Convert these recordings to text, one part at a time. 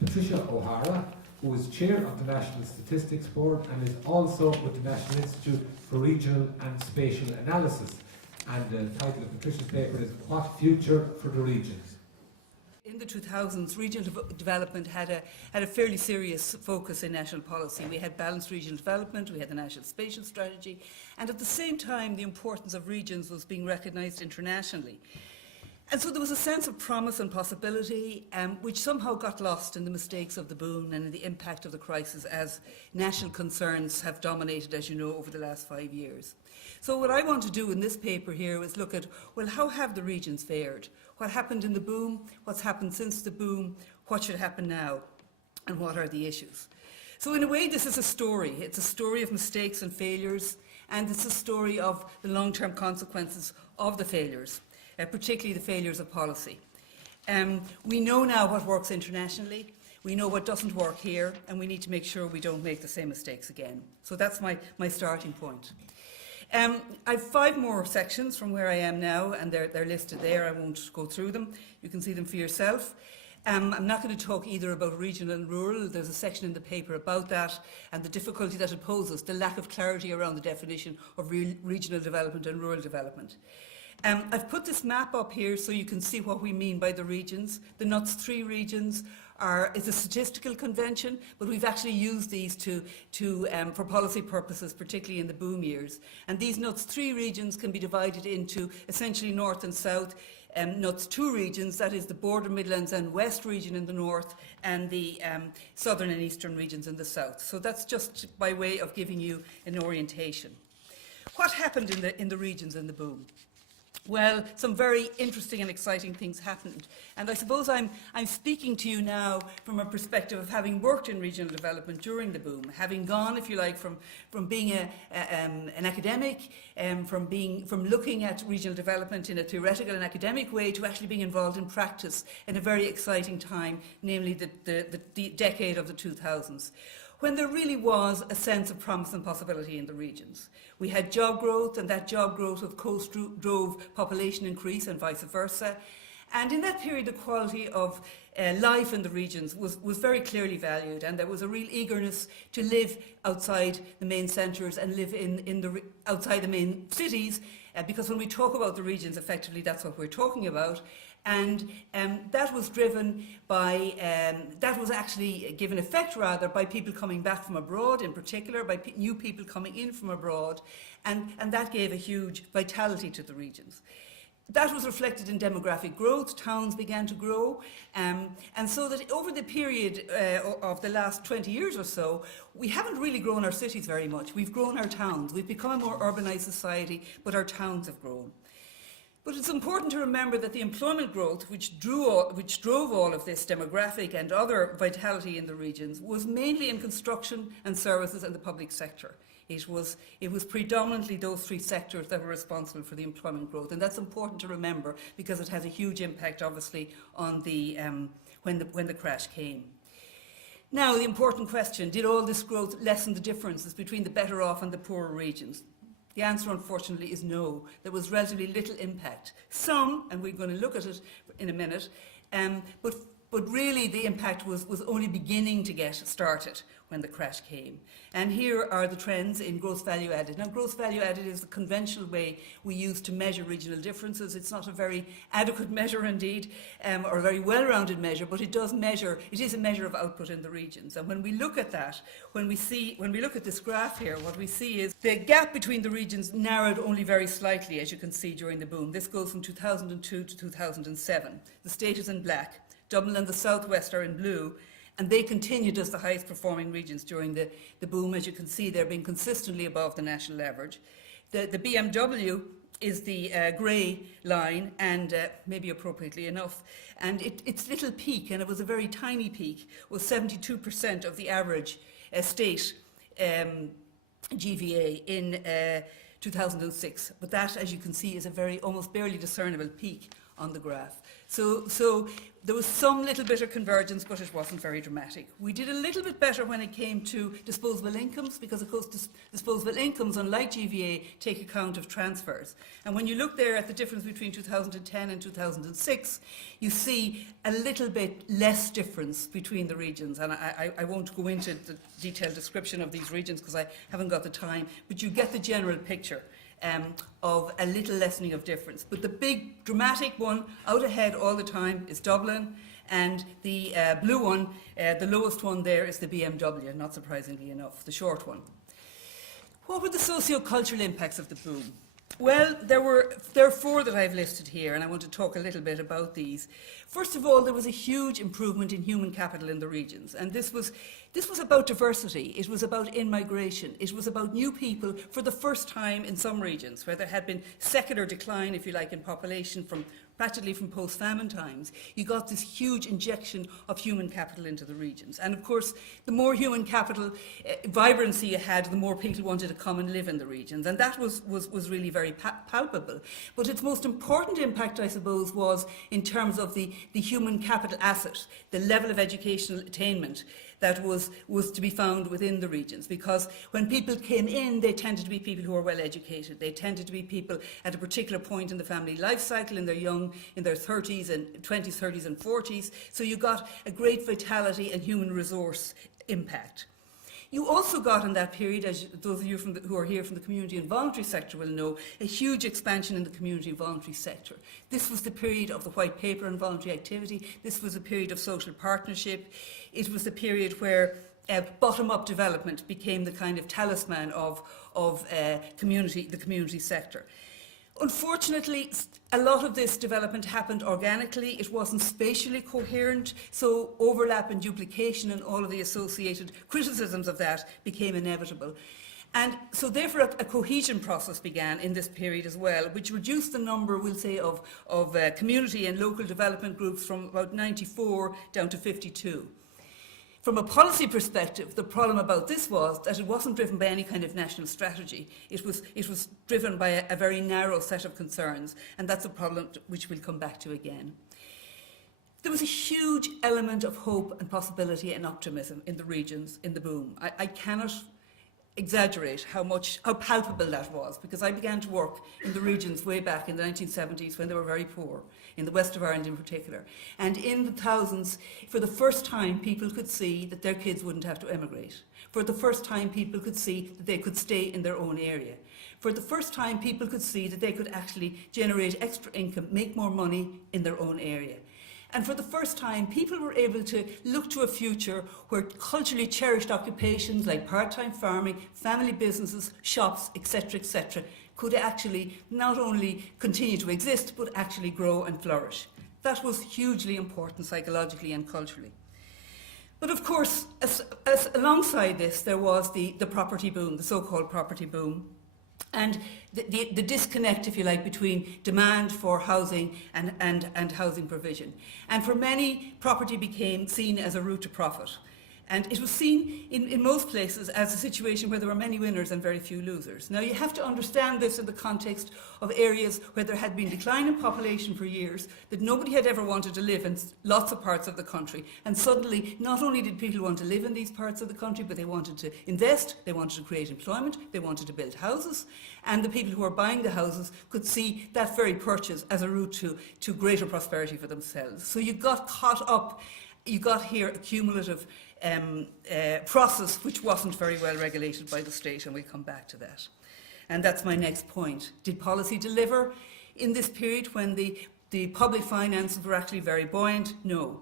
Patricia O'Hara, who is Chair of the National Statistics Board and is also with the National Institute for Regional and Spatial Analysis. And the title of Patricia's paper is What Future for the Regions? In the 2000s, regional development had a fairly serious focus in national policy. We had balanced regional development, we had the National Spatial Strategy, and at the same time the importance of regions was being recognised internationally. And so there was a sense of promise and possibility, which somehow got lost in the mistakes of the boom and in the impact of the crisis as national concerns have dominated, as you know, over the last 5 years. So what I want to do in this paper here is look at, well, how have the regions fared? What happened in the boom? What's happened since the boom? What should happen now? And what are the issues? So in a way, this is a story. It's a story of mistakes and failures, and it's a story of the long-term consequences of the failures. Particularly the failures of policy. We know now what works internationally, we know what doesn't work here, and we need to make sure we don't make the same mistakes again. So that's my starting point. I have 5 more sections from where I am now, and they're listed there. I won't go through them. You can see them for yourself. I'm not going to talk either about regional and rural. There's a section in the paper about that and the difficulty that it poses, the lack of clarity around the definition of regional development and rural development. I've put this map up here so you can see what we mean by the regions. The NUTS 3 regions is a statistical convention, but we've actually used these for policy purposes, particularly in the boom years. And these NUTS 3 regions can be divided into essentially north and south. NUTS 2 regions, that is the border Midlands and West region in the north, and the southern and eastern regions in the south. So that's just by way of giving you an orientation. What happened in the regions in the boom? Well, some very interesting and exciting things happened. And I suppose I'm speaking to you now from a perspective of having worked in regional development during the boom, having gone, if you like, from being an academic, from looking at regional development in a theoretical and academic way to actually being involved in practice in a very exciting time, namely the decade of the 2000s. When there really was a sense of promise and possibility in the regions. We had job growth, and that job growth of course drove population increase and vice versa. And in that period, the quality of life in the regions was very clearly valued, and there was a real eagerness to live outside the main centres and live outside the main cities, because when we talk about the regions, effectively that's what we're talking about. And that was driven by, that was actually given effect rather by people coming back from abroad, in particular by new people coming in from abroad, and that gave a huge vitality to the regions. That was reflected in demographic growth. Towns began to grow, and so that over the period of the last 20 years or so, we haven't really grown our cities very much. We've grown our towns. We've become a more urbanised society, but our towns have grown. But it's important to remember that the employment growth, which drove all of this demographic and other vitality in the regions, was mainly in construction and services and the public sector. It was predominantly those 3 sectors that were responsible for the employment growth, and that's important to remember because it has a huge impact, obviously, on the when the crash came. Now, the important question: did all this growth lessen the differences between the better off and the poorer regions? The answer, unfortunately, is no. There was relatively little impact. Some, and we're going to look at it in a minute, but really the impact was only beginning to get started when the crash came. And here are the trends in gross value added. Now, gross value added is the conventional way we use to measure regional differences. It's not a very adequate measure indeed, or a very well-rounded measure, but it is a measure of output in the regions. And when we look at that, when we look at this graph here, what we see is the gap between the regions narrowed only very slightly, as you can see, during the boom. This goes from 2002 to 2007. The state is in black. Dublin and the southwest are in blue, and they continued as the highest performing regions during the boom. As you can see, they're being consistently above the national average. The BMW is the grey line, and maybe appropriately enough, and its little peak, and it was a very tiny peak, was 72% of the average state GVA in 2006. But that, as you can see, is a very almost barely discernible peak on the graph. So there was some little bit of convergence, but it wasn't very dramatic. We did a little bit better when it came to disposable incomes, because of course disposable incomes, unlike GVA, take account of transfers. And when you look there at the difference between 2010 and 2006, you see a little bit less difference between the regions. And I won't go into the detailed description of these regions because I haven't got the time, but you get the general picture. Of a little lessening of difference. But the big dramatic one out ahead all the time is Dublin, and the blue one, the lowest one there, is the BMW, not surprisingly enough, the short one. What were the socio-cultural impacts of the boom? Well, there are four that I've listed here, and I want to talk a little bit about these. First of all, there was a huge improvement in human capital in the regions, and this was about diversity. It was about in-migration. It was about new people for the first time in some regions, where there had been secular decline, if you like, in population practically from post-famine times. You got this huge injection of human capital into the regions. And of course, the more human capital vibrancy you had, the more people wanted to come and live in the regions. And that was really very palpable. But its most important impact, I suppose, was in terms of the human capital asset, the level of educational attainment that was to be found within the regions. Because when people came in, they tended to be people who were well educated. They tended to be people at a particular point in the family life cycle, in their 30s and 20s, 30s and 40s. So you got a great vitality and human resource impact. You also got in that period, as those of you who are here from the community and voluntary sector will know, a huge expansion in the community and voluntary sector. This was the period of the white paper on voluntary activity. This was a period of social partnership. It was the period where bottom-up development became the kind of talisman of the community sector. Unfortunately, a lot of this development happened organically. It wasn't spatially coherent, so overlap and duplication and all of the associated criticisms of that became inevitable. And so therefore a cohesion process began in this period as well, which reduced the number, we'll say, of community and local development groups from about 94 down to 52. From a policy perspective, the problem about this was that it wasn't driven by any kind of national strategy. It was driven by a very narrow set of concerns, and that's a problem which we'll come back to again. There was a huge element of hope and possibility and optimism in the regions in the boom. I cannot exaggerate how palpable that was, because I began to work in the regions way back in the 1970s when they were very poor, in the west of Ireland in particular. And in the thousands, for the first time, people could see that their kids wouldn't have to emigrate. For the first time, people could see that they could stay in their own area. For the first time, people could see that they could actually generate extra income, make more money in their own area. And for the first time, people were able to look to a future where culturally cherished occupations like part-time farming, family businesses, shops, etc., could actually not only continue to exist, but actually grow and flourish. That was hugely important psychologically and culturally. But of course, as alongside this, there was the property boom, the so-called property boom. And the disconnect, if you like, between demand for housing and housing provision. And for many, property became seen as a route to profit. And it was seen in most places as a situation where there were many winners and very few losers. Now, you have to understand this in the context of areas where there had been decline in population for years, that nobody had ever wanted to live in lots of parts of the country. And suddenly, not only did people want to live in these parts of the country, but they wanted to invest, they wanted to create employment, they wanted to build houses. And the people who were buying the houses could see that very purchase as a route to greater prosperity for themselves. So you got caught up, you got here a cumulative process which wasn't very well regulated by the state, and we'll come back to that. And that's my next point. Did policy deliver in this period when the public finances were actually very buoyant? No.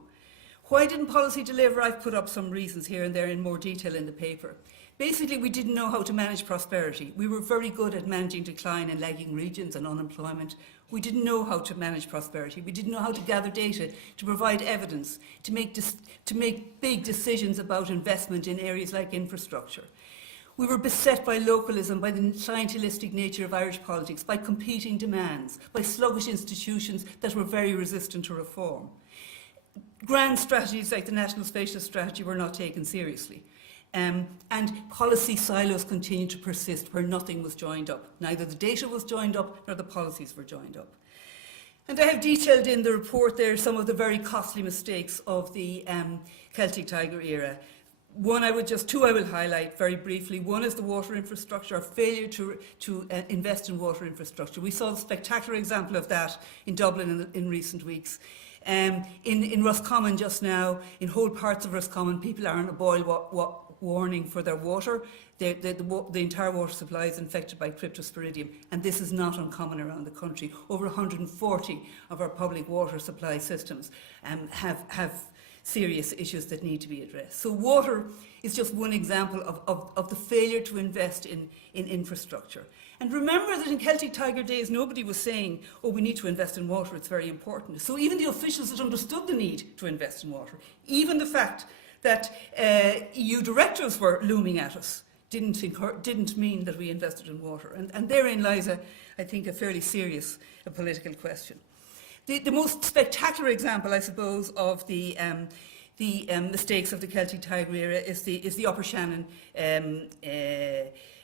Why didn't policy deliver? I've put up some reasons here and there in more detail in the paper. Basically, we didn't know how to manage prosperity. We were very good at managing decline in lagging regions and unemployment. We didn't know how to manage prosperity. We didn't know how to gather data, to provide evidence, to make big decisions about investment in areas like infrastructure. We were beset by localism, by the clientelistic nature of Irish politics, by competing demands, by sluggish institutions that were very resistant to reform. Grand strategies like the National Spatial Strategy were not taken seriously. And policy silos continued to persist where nothing was joined up. Neither the data was joined up nor the policies were joined up. And I have detailed in the report there some of the very costly mistakes of the Celtic Tiger era. Two I will highlight very briefly. One is the water infrastructure, our failure to invest in water infrastructure. We saw a spectacular example of that in Dublin in recent weeks. In Roscommon just now, in whole parts of Roscommon, people are on a boil warning for their water. The entire water supply is infected by cryptosporidium, and this is not uncommon around the country. Over 140 of our public water supply systems have serious issues that need to be addressed. So water is just one example of the failure to invest in infrastructure. And remember that in Celtic Tiger days, nobody was saying, oh, we need to invest in water, it's very important. So even the officials that understood the need to invest in water, even the fact that EU directives were looming at us, didn't mean that we invested in water. And therein lies, I think, a fairly serious political question. The most spectacular example, I suppose, of the mistakes of the Celtic Tiger era is the Upper Shannon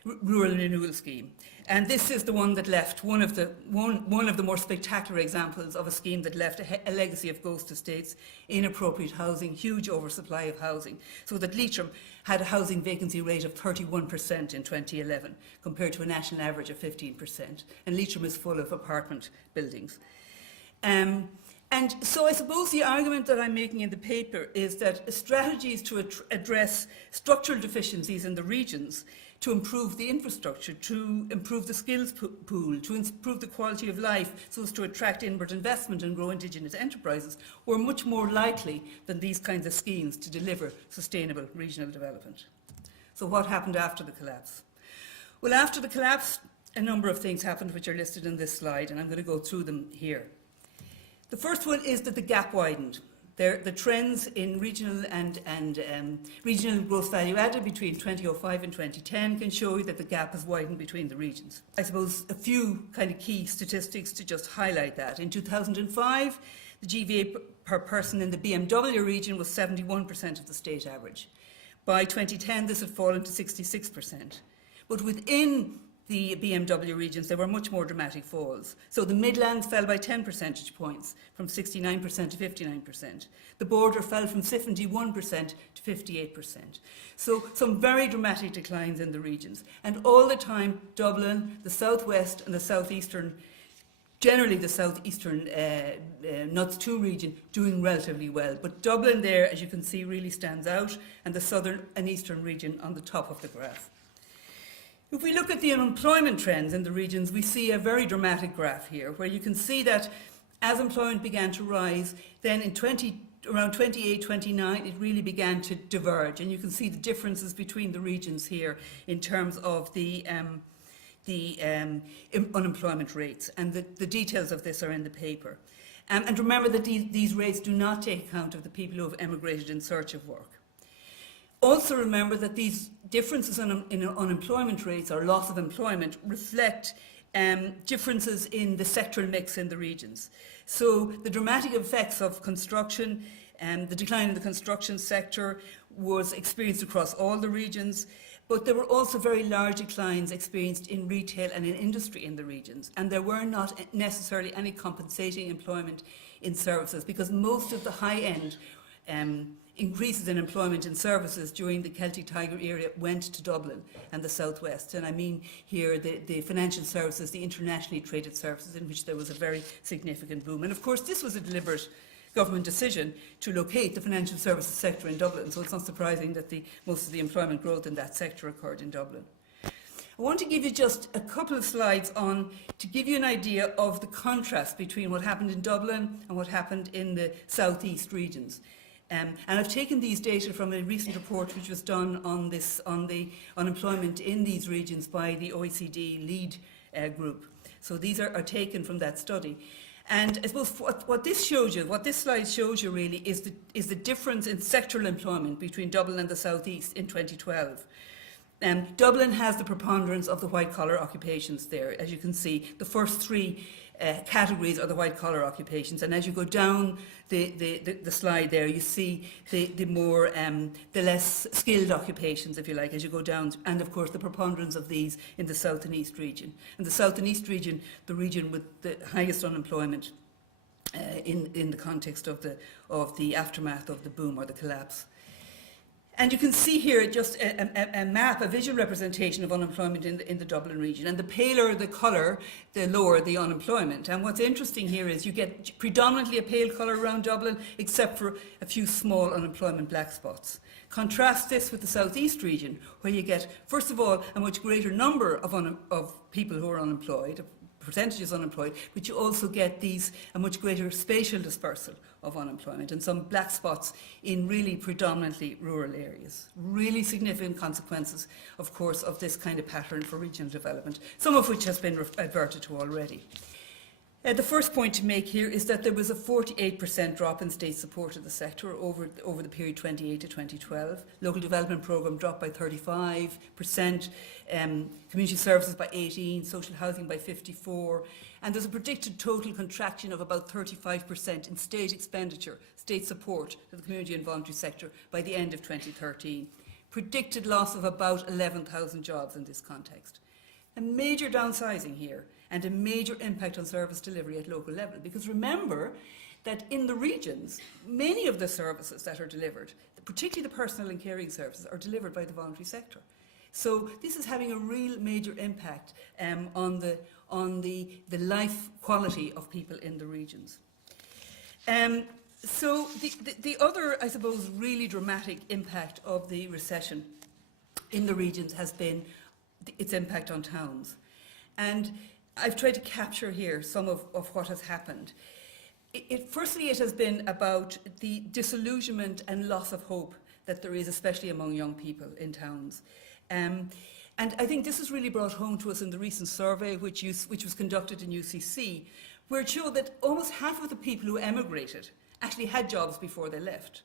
Rural Renewal Scheme. And this is the one that left one of the more spectacular examples of a scheme that left a legacy of ghost estates, inappropriate housing, huge oversupply of housing, so that Leitrim had a housing vacancy rate of 31% in 2011, compared to a national average of 15%. And Leitrim is full of apartment buildings. And so I suppose the argument that I'm making in the paper is that strategies to address structural deficiencies in the regions, to improve the infrastructure, to improve the skills pool, to improve the quality of life so as to attract inward investment and grow indigenous enterprises, were much more likely than these kinds of schemes to deliver sustainable regional development. So what happened after the collapse? Well, after the collapse, a number of things happened which are listed in this slide, and I'm going to go through them here. The first one is that the gap widened. The trends in regional and regional gross value added between 2005 and 2010 can show you that the gap has widened between the regions. I suppose a few kind of key statistics to just highlight that. In 2005, the GVA per person in the BMW region was 71% of the state average. By 2010, this had fallen to 66%. But within the BMW regions, there were much more dramatic falls. So the Midlands fell by 10 percentage points, from 69% to 59%. The border fell from 71% to 58%. So some very dramatic declines in the regions. And all the time, Dublin, the southwest and the southeastern, generally the southeastern NUTS 2 region, doing relatively well. But Dublin there, as you can see, really stands out, and the southern and eastern region on the top of the graph. If we look at the unemployment trends in the regions, we see a very dramatic graph here, where you can see that as employment began to rise, then in around 28, 29, it really began to diverge. And you can see the differences between the regions here in terms of the unemployment rates. And the details of this are in the paper. And remember that these rates do not take account of the people who have emigrated in search of work. Also remember that these differences in unemployment rates or loss of employment reflect differences in the sectoral mix in the regions. So the dramatic effects of construction, the decline in the construction sector was experienced across all the regions, but there were also very large declines experienced in retail and in industry in the regions. And there were not necessarily any compensating employment in services, because most of the high-end increases in employment in services during the Celtic Tiger era went to Dublin and the southwest. And I mean here the financial services, the internationally traded services, in which there was a very significant boom. And of course this was a deliberate government decision to locate the financial services sector in Dublin, so it's not surprising that most of the employment growth in that sector occurred in Dublin. I want to give you just a couple of slides to give you an idea of the contrast between what happened in Dublin and what happened in the southeast regions. And I've taken these data from a recent report which was done on the unemployment in these regions by the OECD lead group. So these are taken from that study. And I suppose what this slide shows you really is the difference in sectoral employment between Dublin and the southeast in 2012. Dublin has the preponderance of the white-collar occupations there. As you can see, the first three categories are the white-collar occupations, and as you go down the slide there, you see the less skilled occupations, if you like, as you go down, and of course the preponderance of these in the south and east region. In the south and east region, the region with the highest unemployment in the context of the aftermath of the boom or the collapse. And you can see here just a map, a visual representation of unemployment in the Dublin region. And the paler the colour, the lower the unemployment. And what's interesting here is you get predominantly a pale colour around Dublin, except for a few small unemployment black spots. Contrast this with the southeast region, where you get, first of all, a much greater number of people who are unemployed, percentages unemployed, but you also get a much greater spatial dispersal of unemployment and some black spots in really predominantly rural areas. Really significant consequences, of course, of this kind of pattern for regional development, some of which has been adverted to already. The first point to make here is that there was a 48% drop in state support of the sector over the period 28 to 2012. Local development programme dropped by 35%, community services by 18%, social housing by 54%, and there's a predicted total contraction of about 35% in state expenditure, state support to the community and voluntary sector by the end of 2013. Predicted loss of about 11,000 jobs in this context. A major downsizing here and a major impact on service delivery at local level. Because remember that in the regions, many of the services that are delivered, particularly the personal and caring services, are delivered by the voluntary sector. So this is having a real major impact on the life quality of people in the regions. So the other, I suppose, really dramatic impact of the recession in the regions has been its impact on towns. And I've tried to capture here some of what has happened. Firstly, it has been about the disillusionment and loss of hope that there is, especially among young people in towns. And I think this is really brought home to us in the recent survey, which was conducted in UCC, where it showed that almost half of the people who emigrated actually had jobs before they left,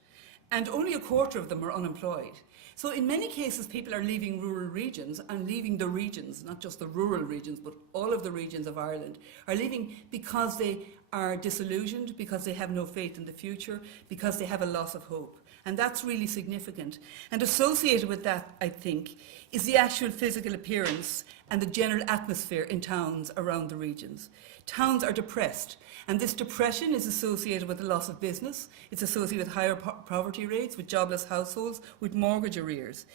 and only a quarter of them are unemployed. So in many cases, people are leaving rural regions and leaving the regions, not just the rural regions, but all of the regions of Ireland, are leaving because they are disillusioned, because they have no faith in the future, because they have a loss of hope. And that's really significant. And associated with that, I think, is the actual physical appearance and the general atmosphere in towns around the regions. Towns are depressed, and this depression is associated with the loss of business. It's associated with higher poverty rates, with jobless households, with mortgage arrears.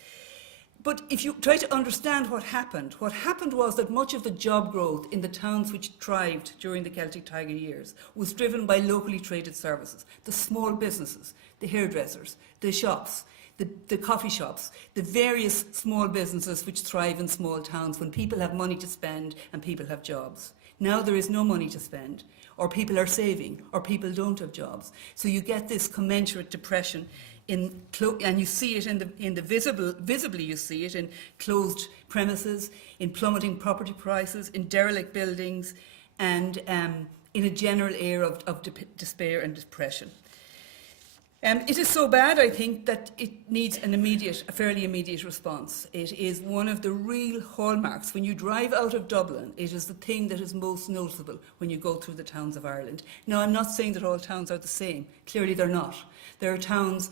But if you try to understand what happened was that much of the job growth in the towns which thrived during the Celtic Tiger years was driven by locally traded services, the small businesses, the hairdressers, the shops, the coffee shops, the various small businesses which thrive in small towns when people have money to spend and people have jobs. Now there is no money to spend, or people are saving, or people don't have jobs. So you get this commensurate depression and you see it visibly you see it in closed premises, in plummeting property prices, in derelict buildings, and in a general air of despair and depression. It is so bad, I think, that it needs a fairly immediate response. It is one of the real hallmarks. When you drive out of Dublin, it is the thing that is most noticeable when you go through the towns of Ireland. Now, I'm not saying that all towns are the same. Clearly, they're not. There are towns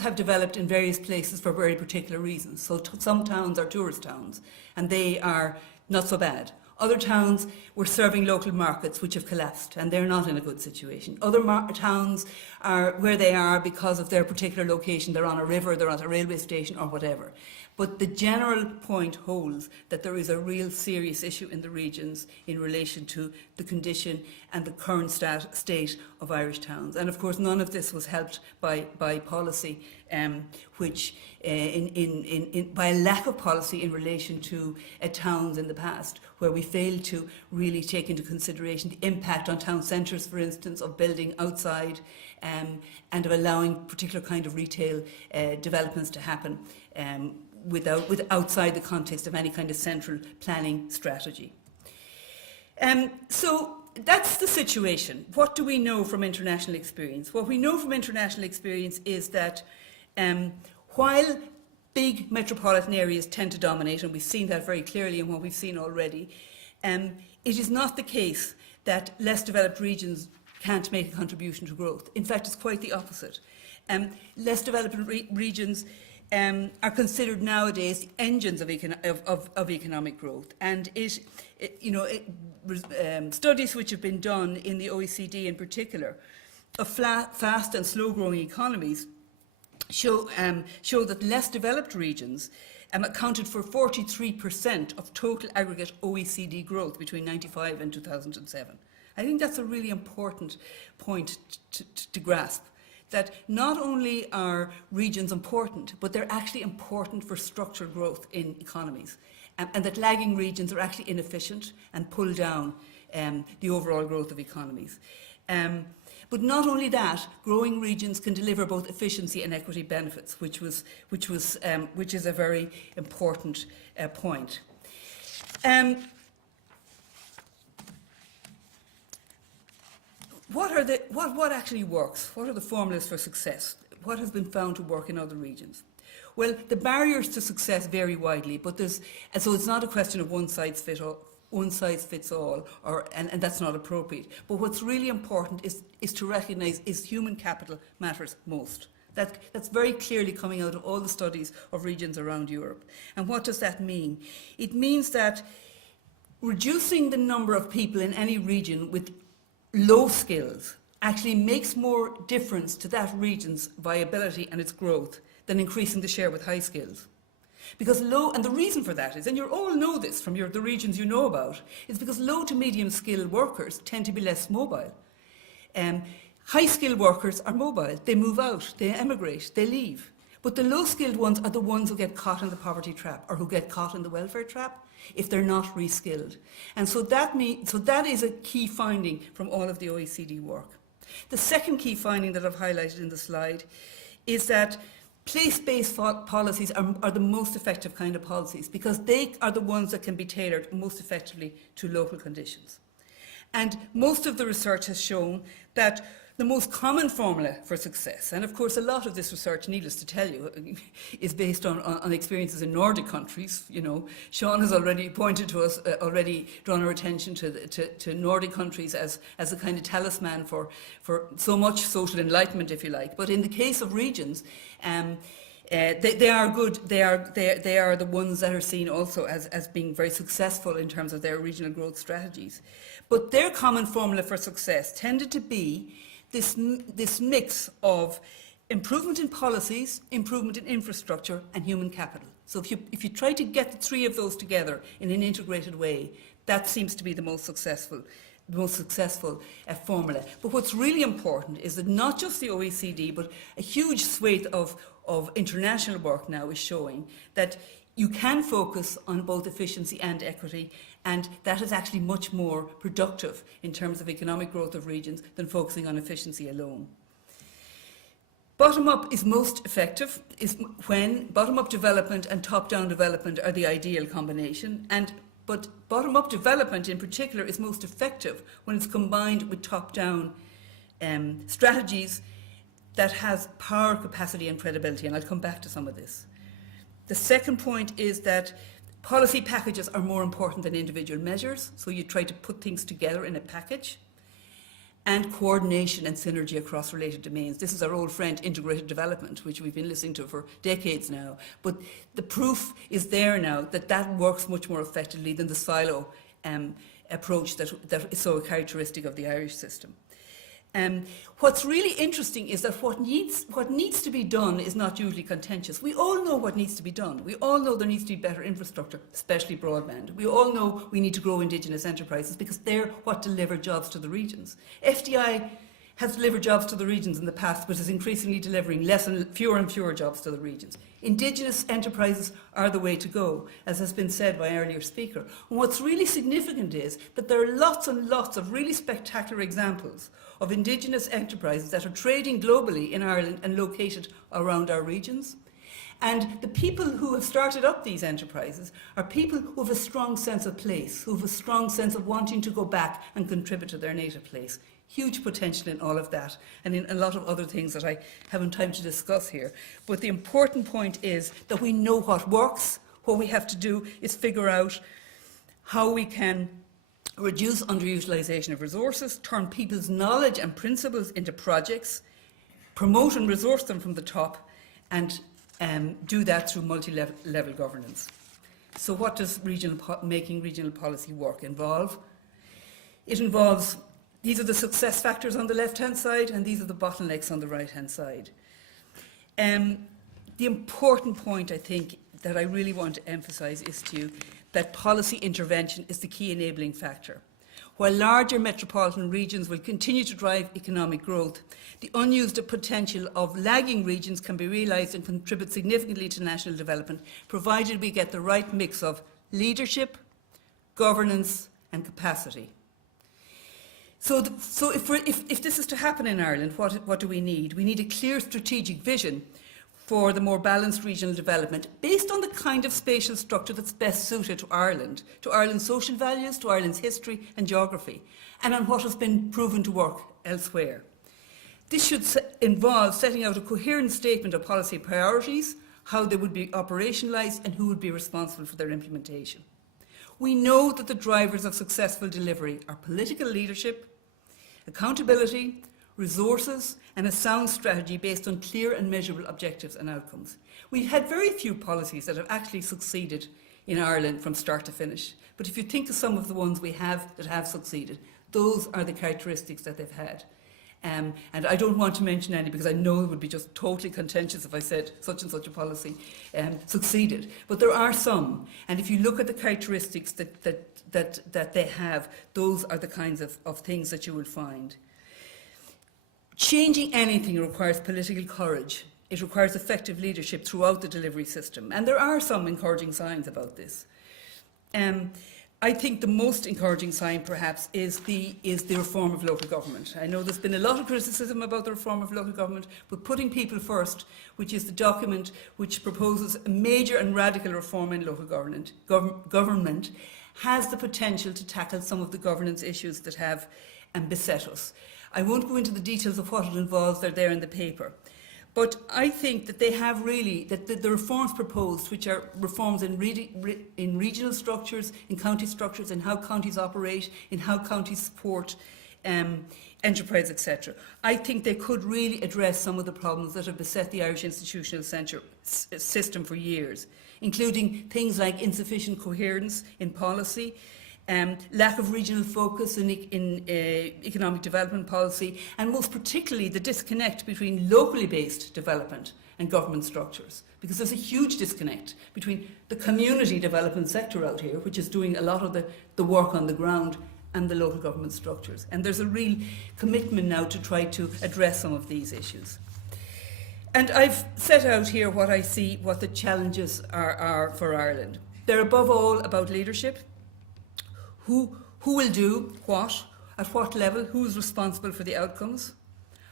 have developed in various places for very particular reasons. So some towns are tourist towns, and they are not so bad. Other towns were serving local markets which have collapsed, and they're not in a good situation. Other towns are where they are because of their particular location. They're on a river, they're at a railway station, or whatever. But the general point holds that there is a real serious issue in the regions in relation to the condition and the current state of Irish towns. And of course, none of this was helped by policy, which by a lack of policy in relation to towns in the past, where we failed to really take into consideration the impact on town centres, for instance, of building outside and of allowing particular kind of retail developments to happen outside the context of any kind of central planning strategy. So that's the situation. What do we know from international experience? What we know from international experience is that while big metropolitan areas tend to dominate, and we've seen that very clearly in what we've seen already, it is not the case that less developed regions can't make a contribution to growth. In fact, it's quite the opposite. Less developed regions are considered nowadays the engines of economic growth, and studies which have been done in the OECD in particular of fast and slow-growing economies show that less developed regions accounted for 43% of total aggregate OECD growth between 1995 and 2007. I think that's a really important point to grasp, that not only are regions important, but they're actually important for structural growth in economies, and that lagging regions are actually inefficient and pull down the overall growth of economies. But not only that, growing regions can deliver both efficiency and equity benefits, which is a very important point. What actually works? What are the formulas for success? What has been found to work in other regions? Well, the barriers to success vary widely, so it's not a question of one size fits all, and that's not appropriate. But what's really important is to recognise is human capital matters most. That's very clearly coming out of all the studies of regions around Europe. And what does that mean? It means that reducing the number of people in any region with low skills actually makes more difference to that region's viability and its growth than increasing the share with high skills. Because and the reason for that is, and you all know this from the regions you know about, is because low to medium skilled workers tend to be less mobile. High skilled workers are mobile, they move out, they emigrate, they leave. But the low skilled ones are the ones who get caught in the poverty trap, or who get caught in the welfare trap, if they're not reskilled. And so that is a key finding from all of the OECD work. The second key finding that I've highlighted in the slide is that place-based policies are the most effective kind of policies, because they are the ones that can be tailored most effectively to local conditions. And most of the research has shown that the most common formula for success, and of course a lot of this research, needless to tell you, is based on experiences in Nordic countries. You know, Sean has already pointed to us, already drawn our attention to Nordic countries as a kind of talisman for so much social enlightenment, if you like. But in the case of regions, they are good. They are the ones that are seen also as being very successful in terms of their regional growth strategies. But their common formula for success tended to be this mix of improvement in policies, improvement in infrastructure, and human capital. So if you try to get the three of those together in an integrated way, that seems to be the most successful formula. But what's really important is that not just the OECD, but a huge swathe of international work now is showing that you can focus on both efficiency and equity, and that is actually much more productive in terms of economic growth of regions than focusing on efficiency alone. Bottom-up is most effective when bottom-up development and top-down development are the ideal combination, but bottom-up development in particular is most effective when it's combined with top-down strategies that has power, capacity and credibility, and I'll come back to some of this. The second point is that policy packages are more important than individual measures, so you try to put things together in a package. And coordination and synergy across related domains. This is our old friend integrated development, which we've been listening to for decades now. But the proof is there now that works much more effectively than the silo approach that is so characteristic of the Irish system. What's really interesting is that what needs to be done is not usually contentious. We all know what needs to be done. We all know there needs to be better infrastructure, especially broadband. We all know we need to grow indigenous enterprises because they're what deliver jobs to the regions. FDI has delivered jobs to the regions in the past, but is increasingly delivering fewer and fewer jobs to the regions. Indigenous enterprises are the way to go, as has been said by an earlier speaker. And what's really significant is that there are lots and lots of really spectacular examples of indigenous enterprises that are trading globally in Ireland and located around our regions. And the people who have started up these enterprises are people who have a strong sense of place, who have a strong sense of wanting to go back and contribute to their native place. Huge potential in all of that, and in a lot of other things that I haven't time to discuss here. But the important point is that we know what works. What we have to do is figure out how we can reduce underutilisation of resources, turn people's knowledge and principles into projects, promote and resource them from the top, and do that through multi-level governance. So what does making regional policy work involve? It involves, these are the success factors on the left-hand side, and these are the bottlenecks on the right-hand side. The important point, I think, that I really want to emphasise is that policy intervention is the key enabling factor. While larger metropolitan regions will continue to drive economic growth, the unused potential of lagging regions can be realised and contribute significantly to national development, provided we get the right mix of leadership, governance and capacity. So if this is to happen in Ireland, what do we need? We need a clear strategic vision for the more balanced regional development based on the kind of spatial structure that's best suited to Ireland's social values, to Ireland's history and geography, and on what has been proven to work elsewhere. This should involve setting out a coherent statement of policy priorities, how they would be operationalised and who would be responsible for their implementation. We know that the drivers of successful delivery are political leadership, accountability, resources and a sound strategy based on clear and measurable objectives and outcomes. We've had very few policies that have actually succeeded in Ireland from start to finish. But if you think of some of the ones we have that have succeeded, those are the characteristics that they've had. And I don't want to mention any because I know it would be just totally contentious if I said such and such a policy succeeded. But there are some. And if you look at the characteristics that they have, those are the kinds of things that you will find. Changing anything requires political courage. It requires effective leadership throughout the delivery system. And there are some encouraging signs about this. I think the most encouraging sign, perhaps, is the reform of local government. I know there's been a lot of criticism about the reform of local government, but Putting People First, which is the document which proposes a major and radical reform in local government, has the potential to tackle some of the governance issues that have beset us. I won't go into the details of what it involves, they're there in the paper. But I think that they have really, that the reforms proposed, which are reforms in regional structures, in county structures, in how counties operate, in how counties support enterprise, etc. I think they could really address some of the problems that have beset the Irish institutional system for years, including things like insufficient coherence in policy, lack of regional focus in economic development policy, and most particularly the disconnect between locally based development and government structures. Because there's a huge disconnect between the community development sector out here, which is doing a lot of the work on the ground, and the local government structures. And there's a real commitment now to try to address some of these issues. And I've set out here what I see, what the challenges are for Ireland. They're above all about leadership. Who will do what, at what level, who is responsible for the outcomes?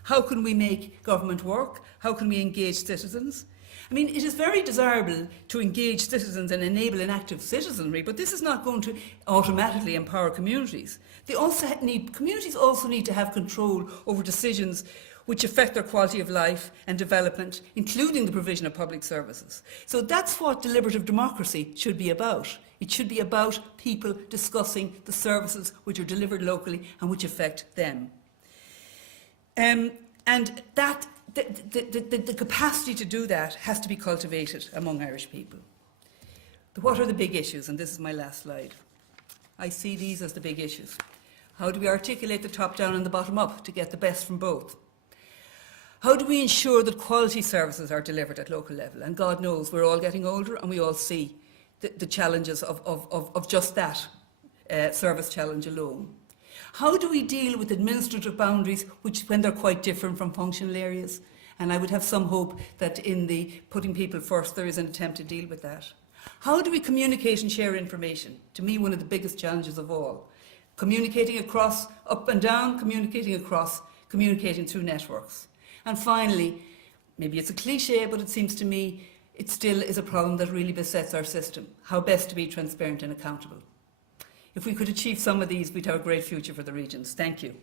How can we make government work? How can we engage citizens? I mean, it is very desirable to engage citizens and enable an active citizenry, but this is not going to automatically empower communities. Communities also need to have control over decisions which affect their quality of life and development, including the provision of public services. So that's what deliberative democracy should be about. It should be about people discussing the services which are delivered locally and which affect them. And that the capacity to do that has to be cultivated among Irish people. What are the big issues? And this is my last slide. I see these as the big issues. How do we articulate the top-down and the bottom-up to get the best from both? How do we ensure that quality services are delivered at local level? And God knows we're all getting older and we all see the challenges of just that service challenge alone. How do we deal with administrative boundaries when they're quite different from functional areas? And I would have some hope that in the Putting People First there is an attempt to deal with that. How do we communicate and share information? To me, one of the biggest challenges of all. Communicating across, up and down, communicating through networks. And finally, maybe it's a cliche, but it seems to me it still is a problem that really besets our system. How best to be transparent and accountable. If we could achieve some of these, we'd have a great future for the regions. Thank you.